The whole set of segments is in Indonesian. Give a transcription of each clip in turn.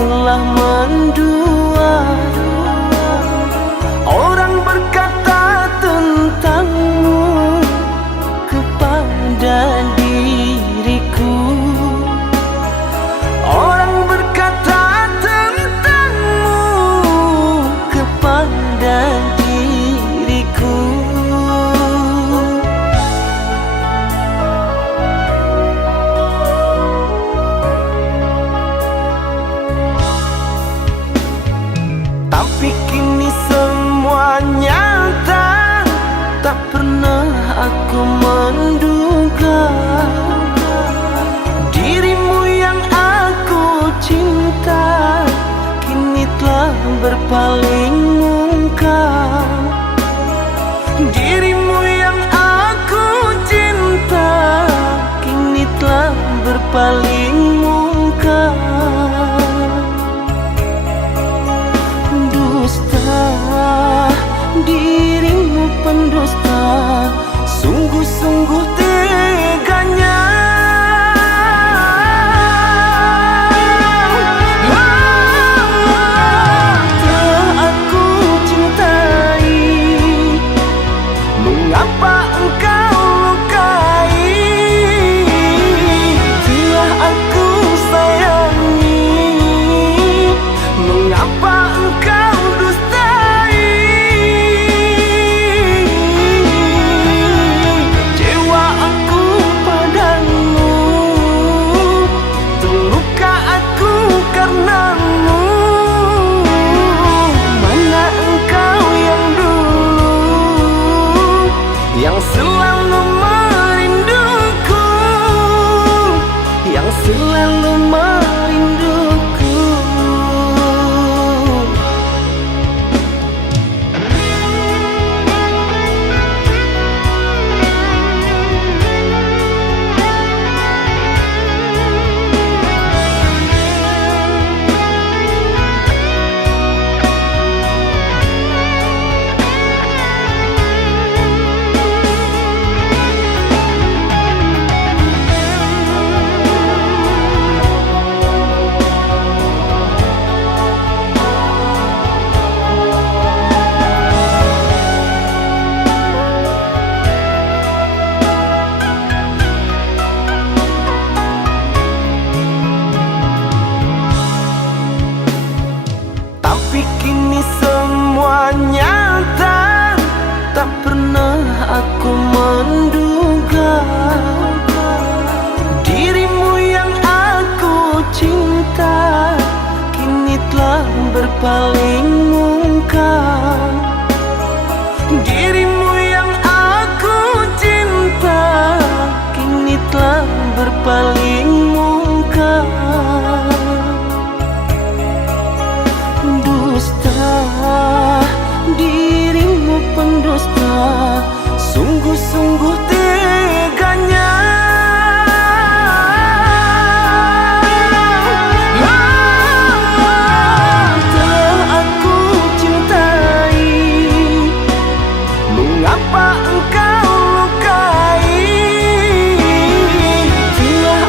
telah mendua. Orang berkata tentangmu kepada diriku. Orang berkata tentangmu kepada diriku. Tapi kini semua nyata, tak pernah aku menduga dirimu yang aku cinta kini telah berpaling muka. Dirimu yang aku cinta kini telah berpaling muka. Dirimu pendusta, sungguh-sungguh teganya. Telah aku cintai, mengapa engkau lukai? Telah aku sayangi, mengapa engkau dustai? Cewa aku padamu, terluka aku karenamu. Mana engkau yang dulu, yang selalu merinduku, yang selalu merinduku. Tapi kini semua nyata, tak pernah aku menduga dirimu yang aku cinta kini telah berpaling muka. Dirimu yang aku cinta kini telah berpaling muka. Dirimu pendusta, sungguh-sungguh teganya. Telah aku cintai, mengapa engkau lukai? Telah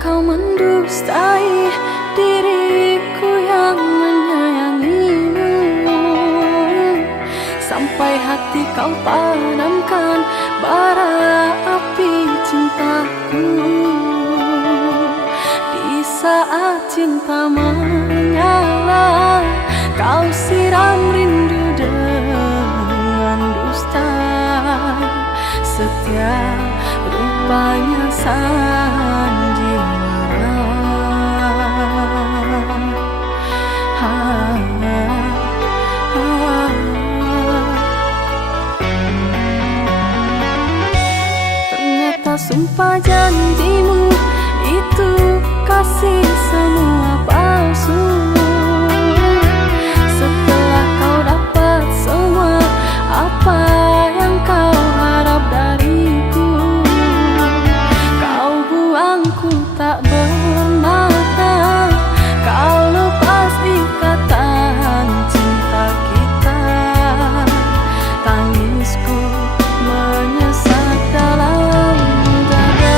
kau mendustai diriku yang menyayangimu, sampai hati kau padamkan bara api cintaku. Di saat cinta menyala, kau siram rindu dengan dusta. Setiap rupanya sandiwara. Ternyata sumpah janjimu itu kasih semua palsu. Setelah kau dapat semua apa yang kau harap dariku, kau buangku tak bermakna. Kau lepas ikatan cinta kita. Tangisku menyesak dalam dada.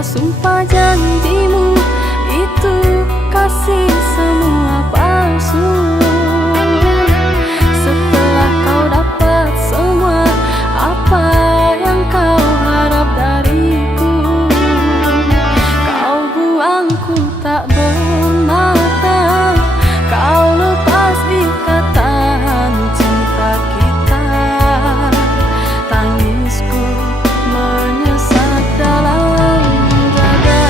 Sumpah janjimu itu kasih semua palsu. Setelah kau dapat semua apa yang kau harap dariku, kau buangku tak bermakna. Kau lepas ikatan cinta kita. Tangisku menyesak dalam dada.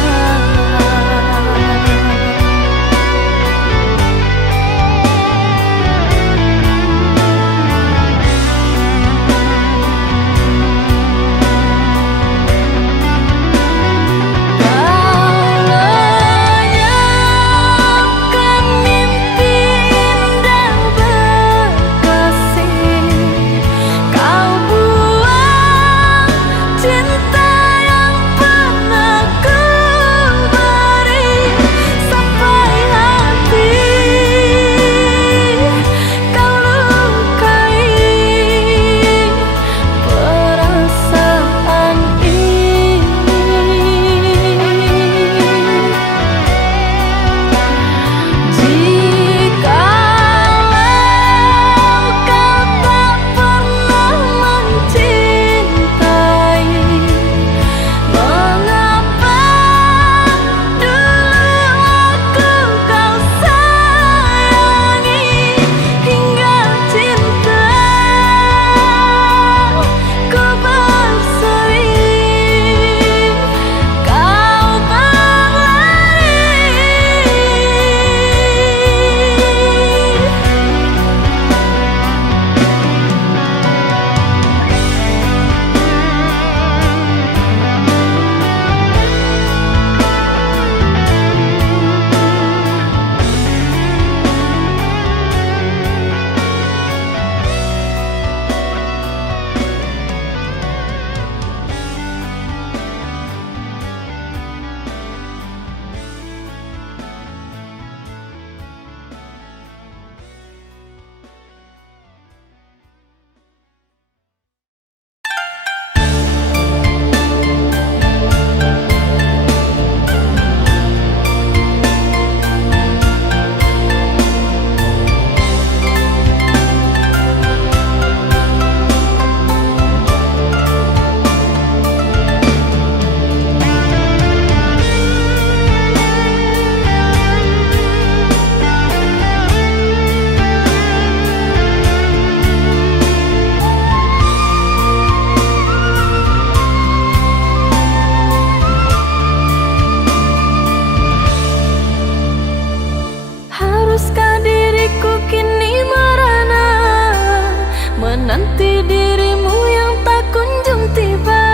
hati dirimu yang tak kunjung tiba.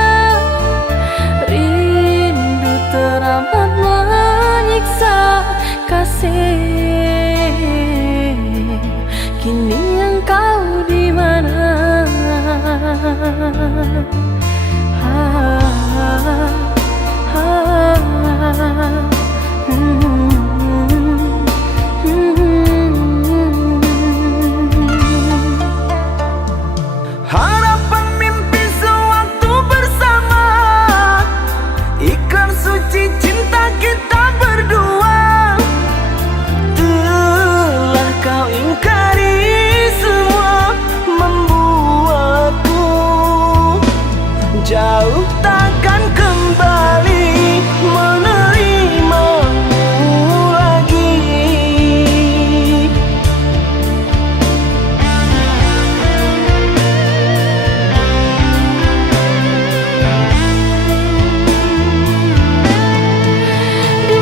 Rindu teramat menyiksa kasih. Kini engkau di mana? Harapan mimpi sewaktu bersama, ikrar suci cinta kita berdua, telah kau ingkari semua, membuatku jauh takkan kembali menerimamu lagi. Di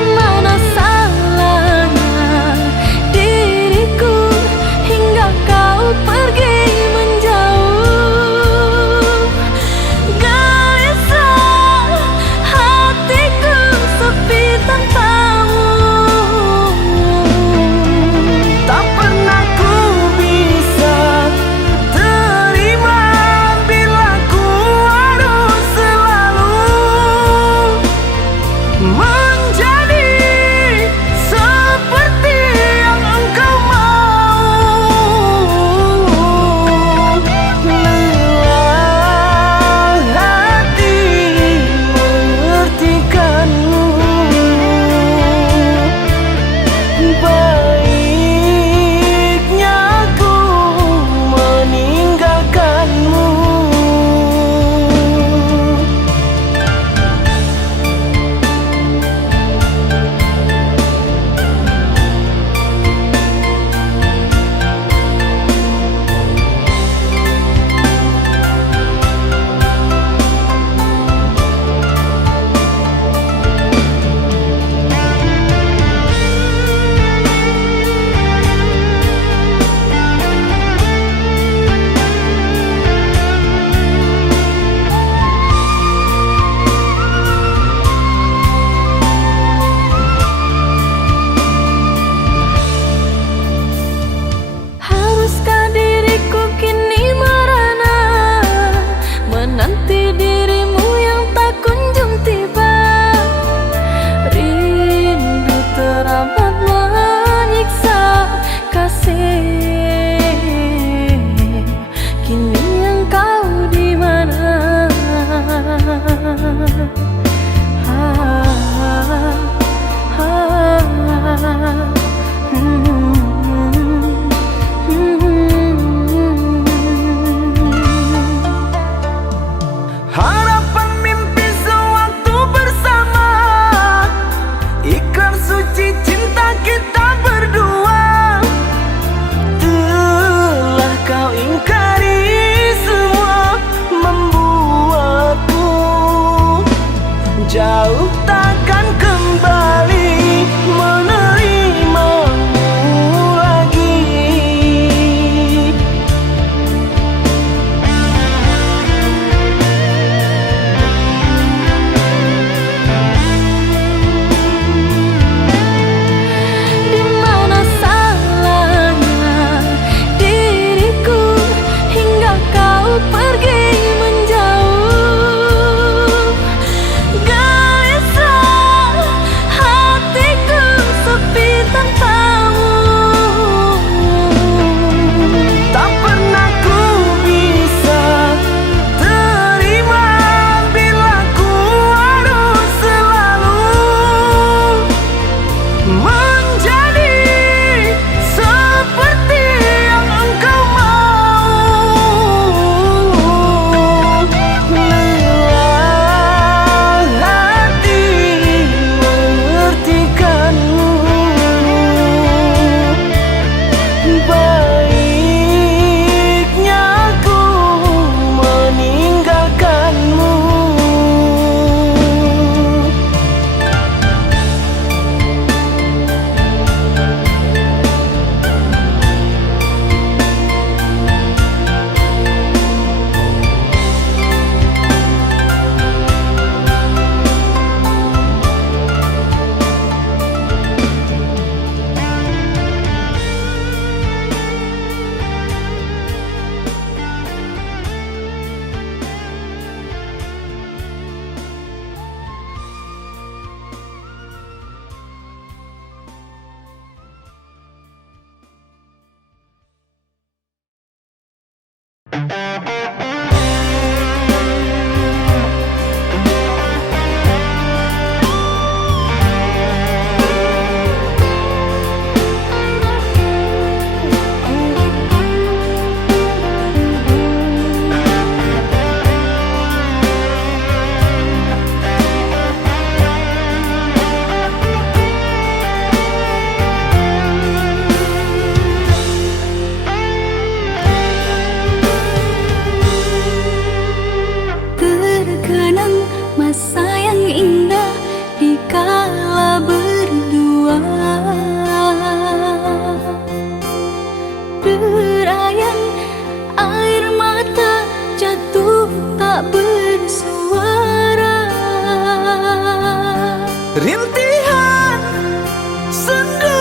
sendu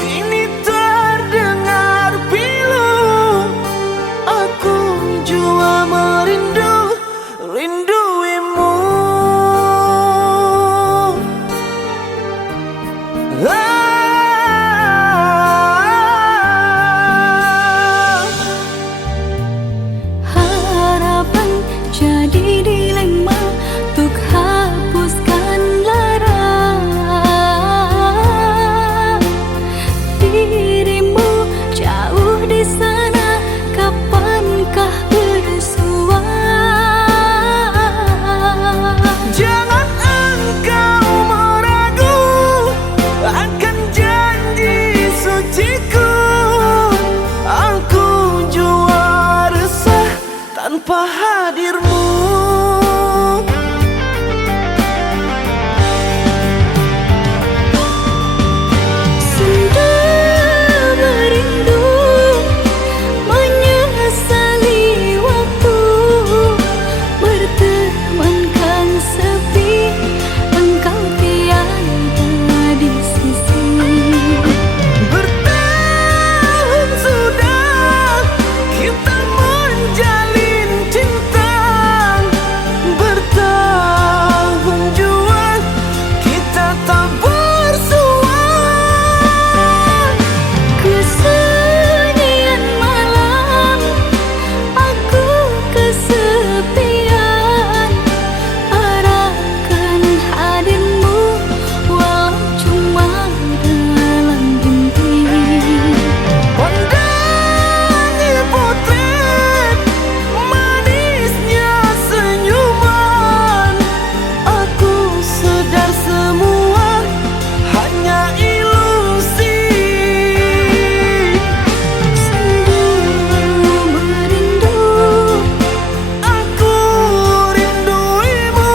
kini terdengar pilu. Aku jua merindu, rinduimu. Harapan jadi dilema untuk hapuskan lara. Dirimu jauh di sana, kapankah bersua? Jangan engkau meragu akan janji suciku. Aku jua resah tanpa hadirmu. Sendu merindu, menyesali waktu bertemankan sepi, engkau tiada di sisi. Bertahun sudah kita menjalin cinta, bertahun jua kita tak bersua. Kesunyian malam, aku kesepian, harapkan hadirmu walau cuma dalam mimpi. Pandangi potret manisnya senyuman. Aku sedar semua hanya ilusi. Sendu merindu, Aku rinduimu.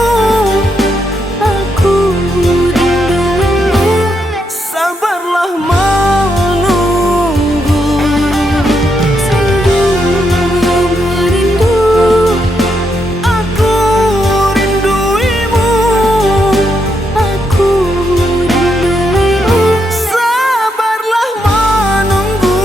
aku rinduimu. Sabarlah menunggu. Sendu merindu, Aku rinduimu. aku rinduimu. Sabarlah menunggu.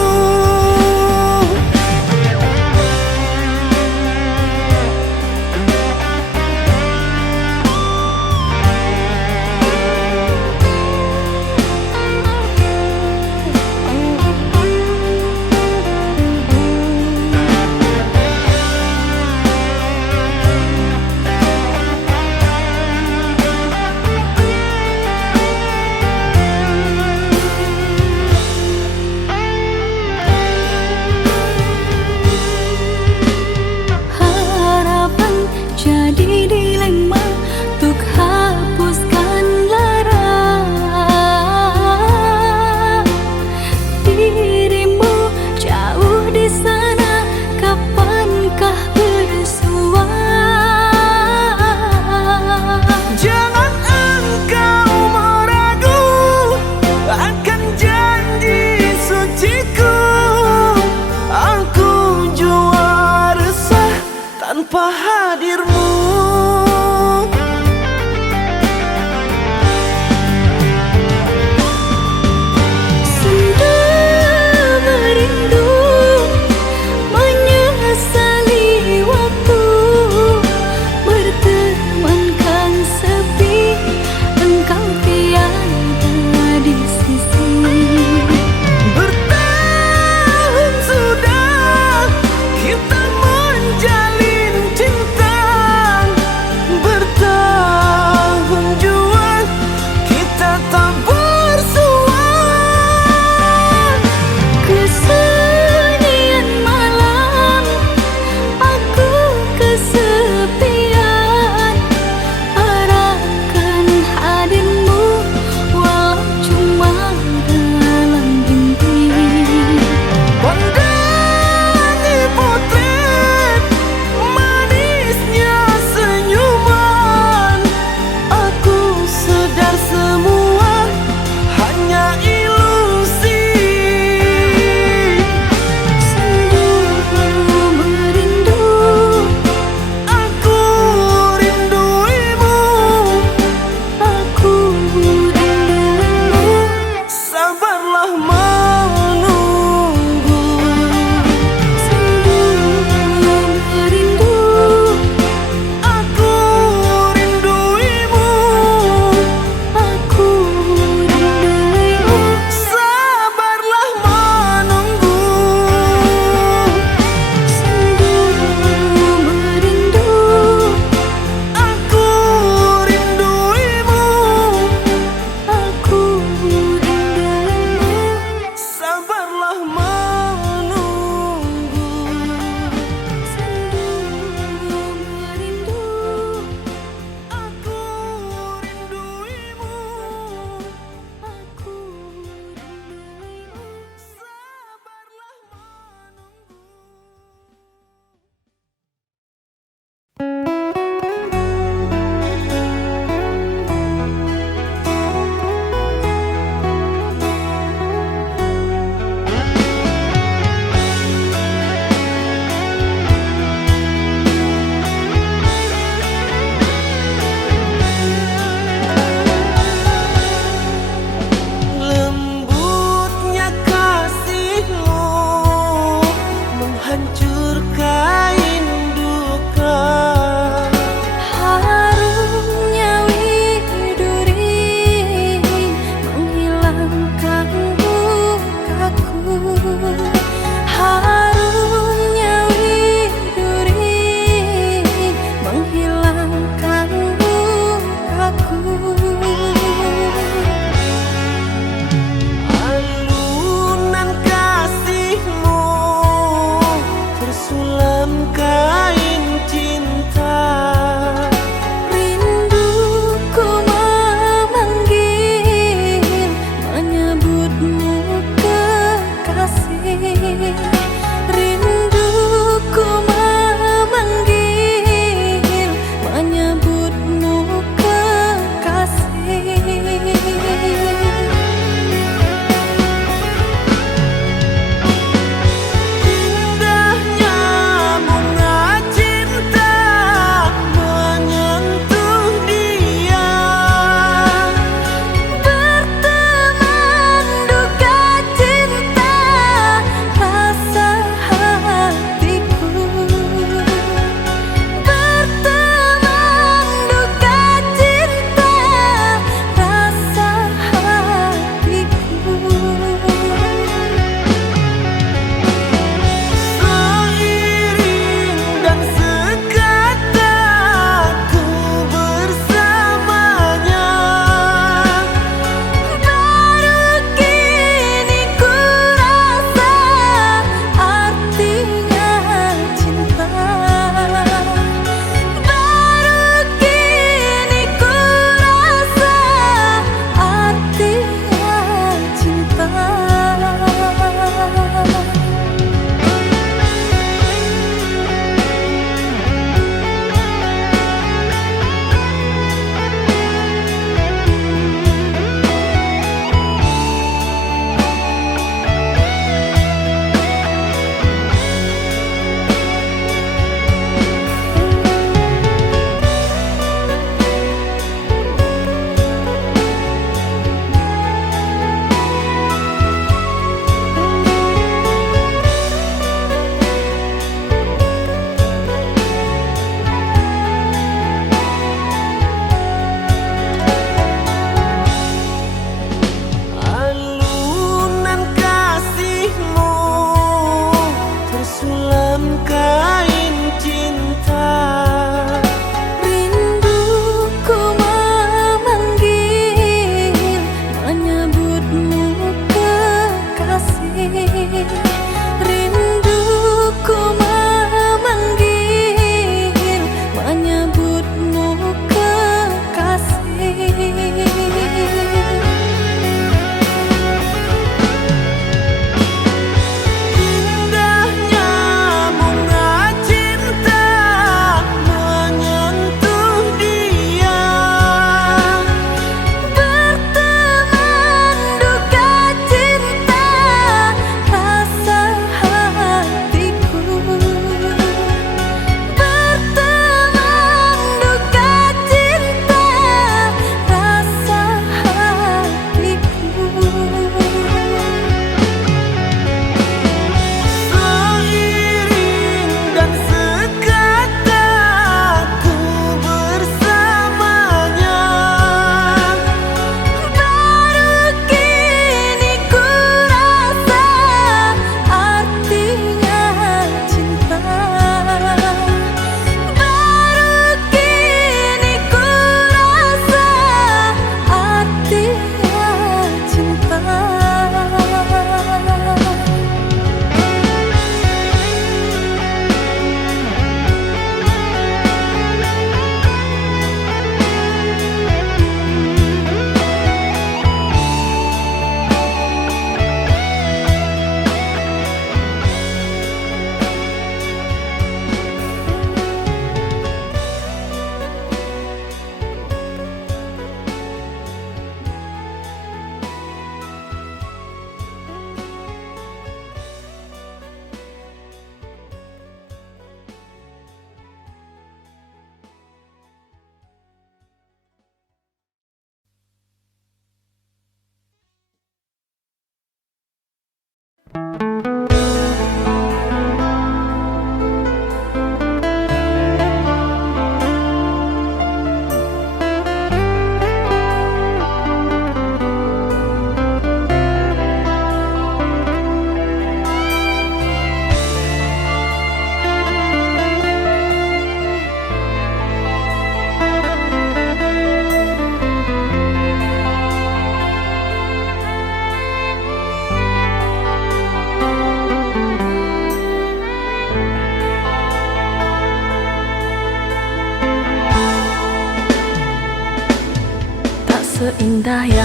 Harapan jadi dilema untuk hapuskan lara. Dirimu jauh di sana, kapankah bersua? Jangan engkau meragu akan janji suciku. Aku jua resah tanpa hadirmu. Sendu merindu, menyesali waktu bertemankan sepi, engkau tiada di sisi. Bertahun sudah kita menjalin cinta, bertahun jua kita tak bersua. Kesunyian malam, aku kesepian, harapkan hadirmu walau cuma dalam mimpi. Pandangi potret manisnya senyuman. Aku sedar semua hanya ilusi. Sendu merindu, Aku rinduimu. aku rinduimu.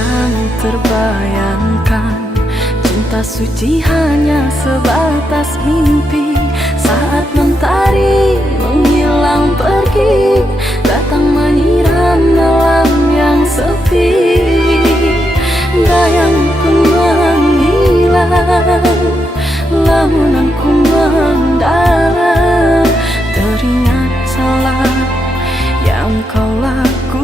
yang terbayangkan. Cinta suci hanya sebatas mimpi. Saat mentari menghilang pergi, datang menyiram malam yang sepi. Bayangku menghilang, lamunanku mendalam, teringat salah yang kau lakukan.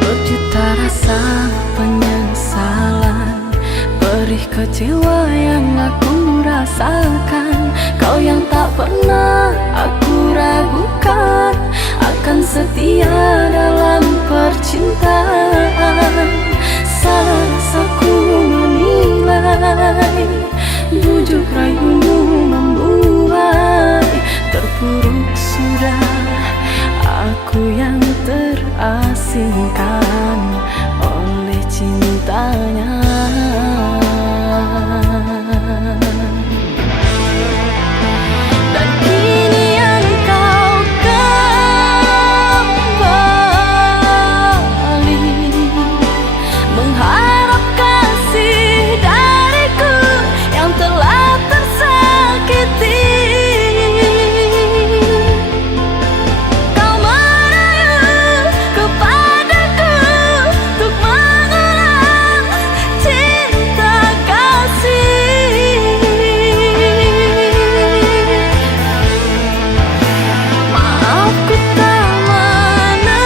Berjuta rasa penyesalan, perih kecewa yang aku rasakan. Kau yang tak pernah aku ragukan, akan setia dalam percintaan. Salah-salahku menilai, bujuk rayumu membuai. Terpuruk sudah aku yang terasingkan oleh cintanya. Dan kini engkau kembali, mengharap kasih dariku yang telah tersakiti. Kau merayu kepadaku untuk mengulang cinta kasih. Maaf ku tak menerima,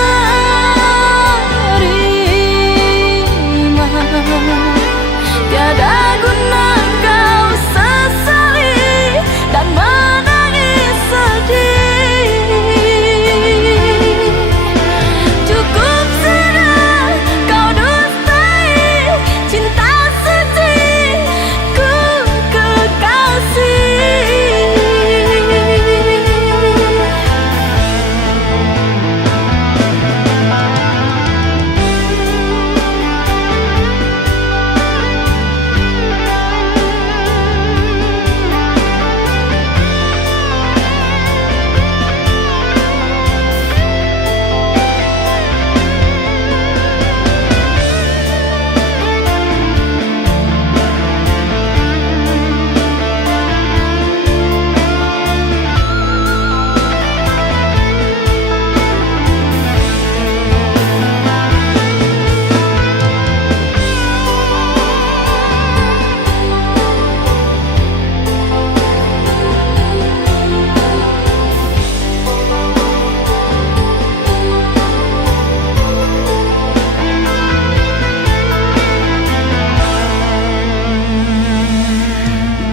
tiada guna kau sesali dan menangis sedih. Cukup sudah kau dustai cinta suci ku kekasih.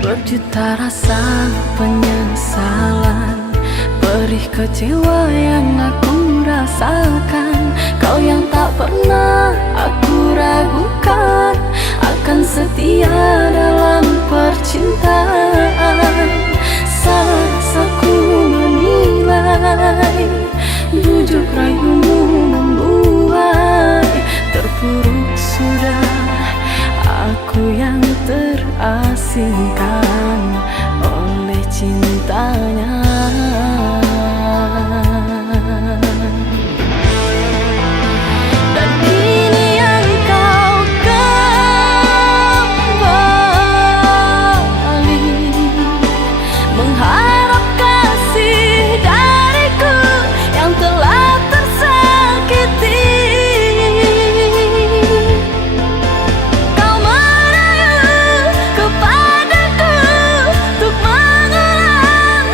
Berjuta rasa penyesalan, perih kecewa yang aku rasakan. Kau yang tak pernah aku ragukan, akan setia dalam percintaan. Salah-salahku menilai, bujuk rayumu membuai. Terpuruk sudah aku yang terasingkan oleh cintanya. Dan kini engkau kembali, mengharap kasih dariku yang telah tersakiti. Kau merayu kepadaku untuk mengulang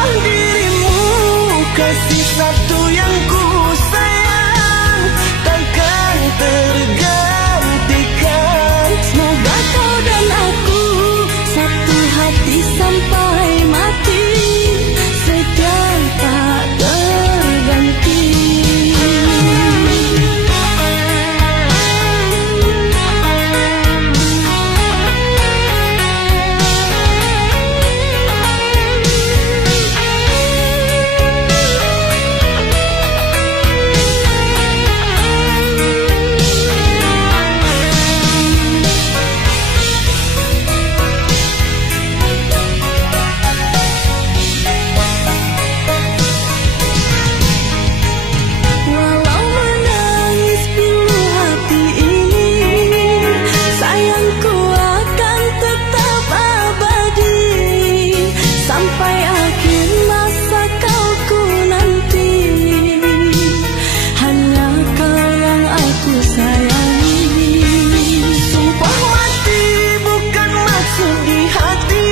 Hanyalah dirimu, kasih satu yang ku sayang, takkan tergantikan. Semoga kau dan aku satu hati sampai mati, setia tak terganti. Walau menangis pilu hati ini, sayangku akan tetap abadi sampai akhir masa kau ku nanti. Hanya kau yang aku sayangi. Sumpah mati bukan maksud di hati,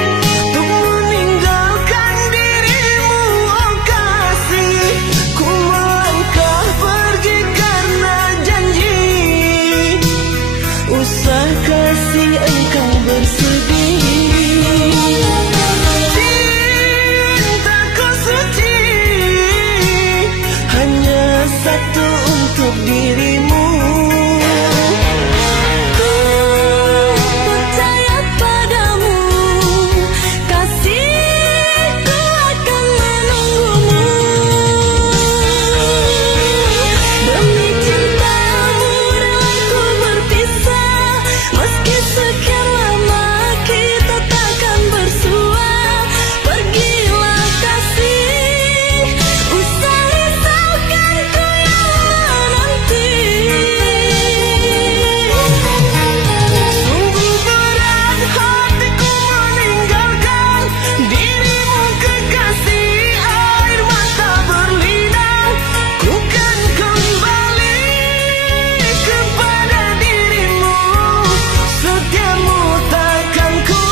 untuk meninggalkan dirimu, oh kasih. Ku melangkah pergi karena janji, usah kasih engkau bersedih. Cintaku suci, hanya satu untuk dirimu. Ku percaya padamu, kasihku akan menunggumu. Demi cintamu rela ku berpisah, meski sekian lama kita takkan bersua. Pergilah kasih, usah risaukan ku yang menanti. Sungguh berat hatiku meninggalkan dirimu kekasih, air mata berlinang. Ku kan kembali kepada dirimu, setiamu takkan ku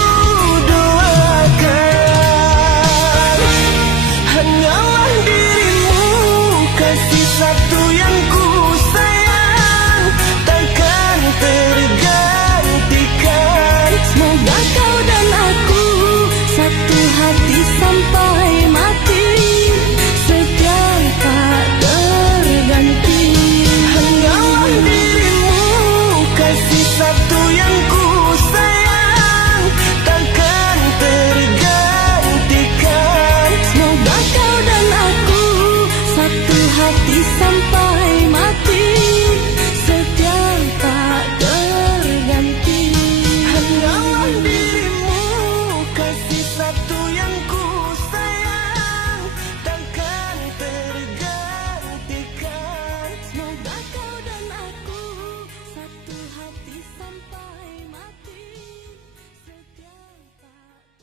duakan. Hanyalah dirimu, kasih satu yang ku sayang, takkan tergantikan. Semoga kau dan aku satu hati sampai mati, setia tak terganti. Hanyalah dirimu, kasih satu yang ku sayang, takkan tergantikan. Semoga kau dan aku satu hati sampai mati, setia tak terganti. Hanyalah dirimu, kasih satu yang ku sayang, takkan tergantikan. Semoga kau dan aku satu hati sampai mati, setia tak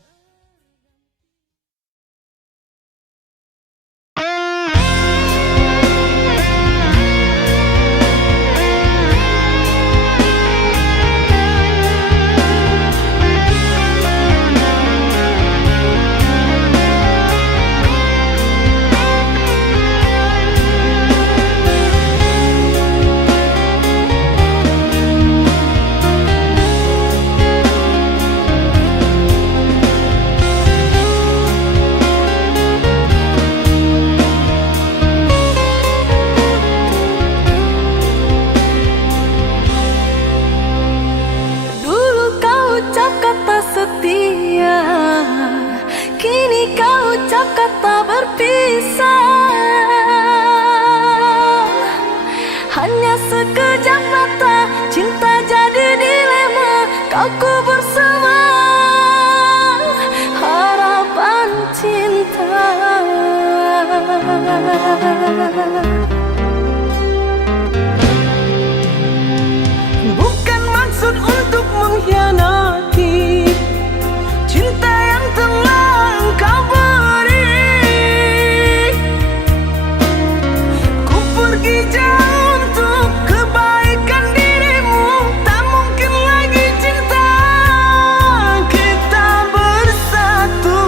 Dulu kau ucap kata setia, kini kau ucap kata berpisah. Hanya sekejap mata, cinta jadi dilema, kau kubur semua harapan cinta. Bukan maksud untuk mengkhianati cinta yang telah engkau beri. Ku pergi jauh untuk kebaikan dirimu, tak mungkin lagi cinta kita bersatu.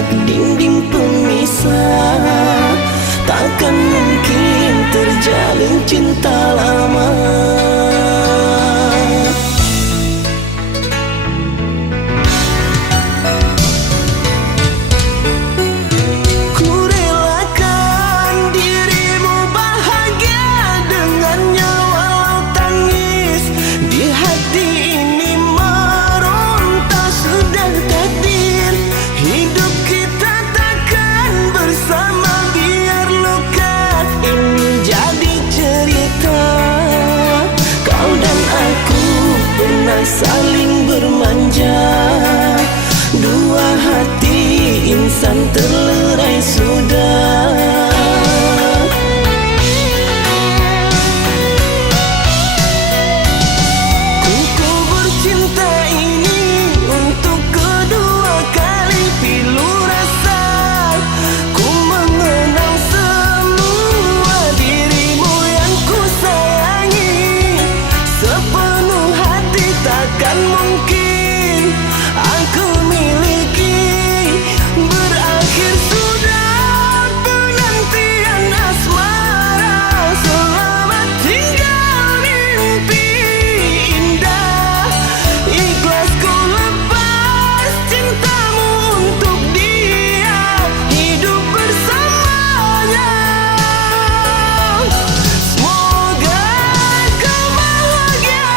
dekat dinding pemisah, takkan mungkin terjalin cinta lama. Saling bermanja, dua hati insan terlerai sudah. Ku bercinta ini untuk kedua kali pilu rasa. Ku mengenang semua dirimu yang ku sayangi sepenuh hati, takkan mungkin aku miliki. Berakhir sudah penantian asmara, selamat tinggal mimpi indah. Ikhlas ku lepas cintamu untuk dia, hidup bersamanya. Semoga kau bahagia.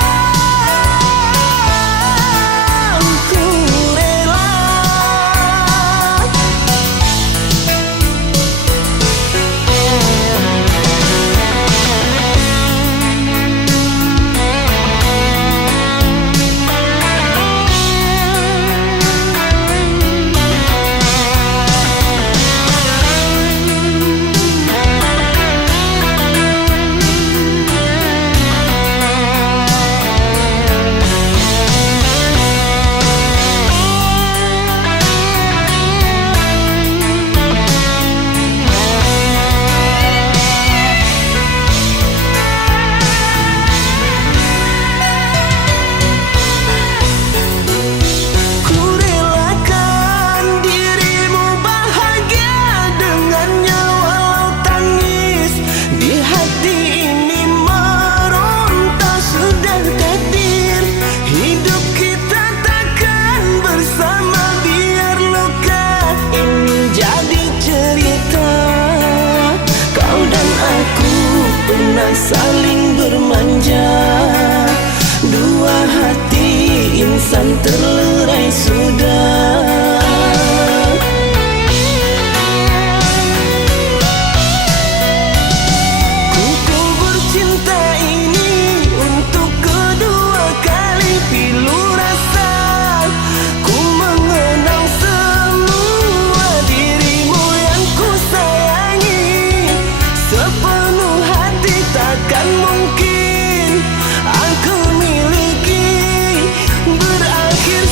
Saling bermanja, dua hati insan terlerai sudah. Ku bercinta ini untuk kedua kali pilu rasa. Ku mengenang semua dirimu yang ku sayangi sepenuh hati, takkan mungkin aku miliki. Berakhir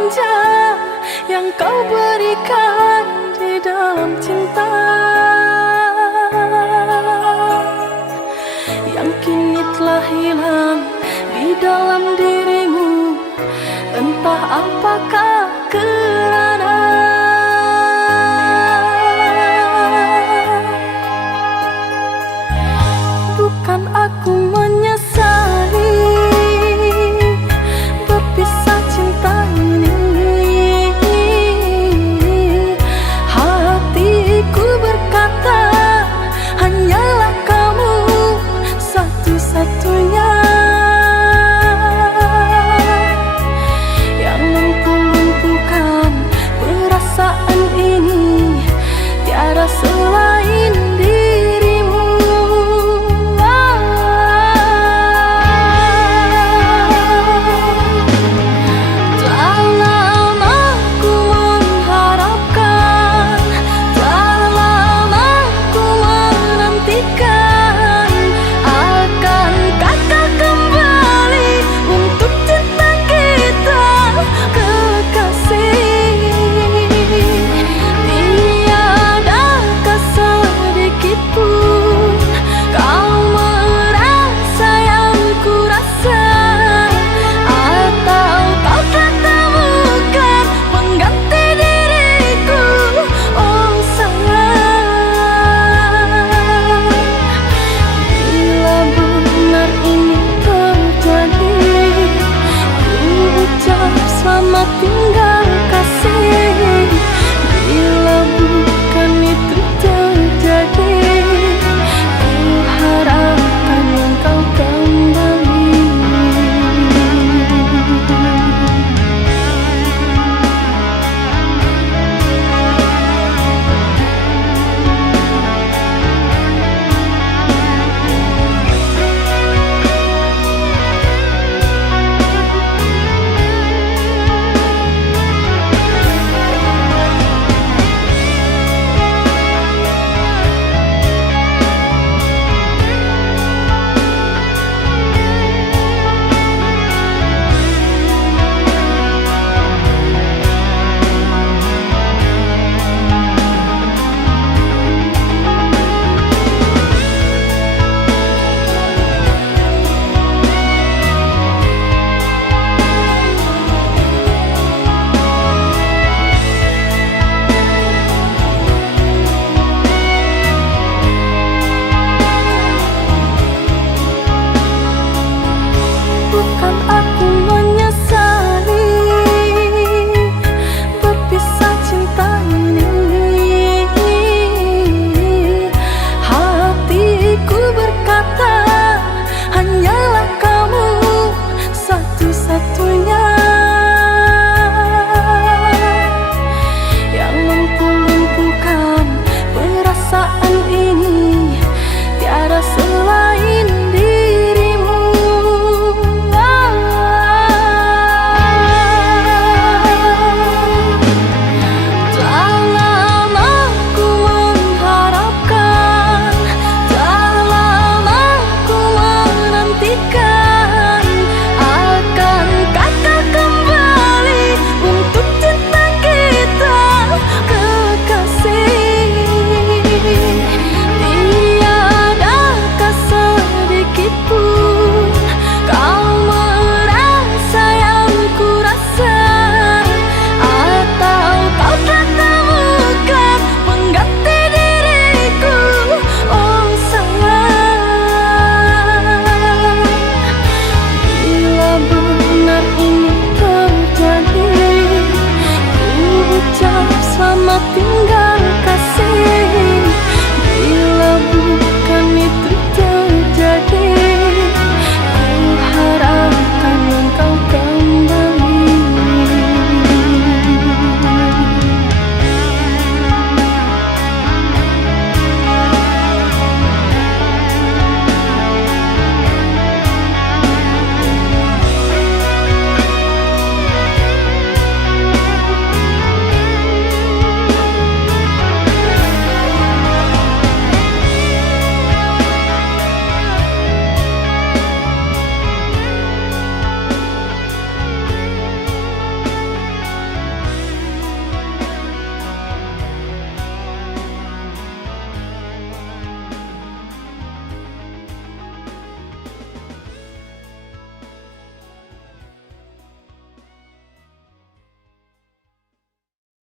manja yang kau berikan di dalam cinta, yang kini telah hilang di dalam dirimu. Entah apakah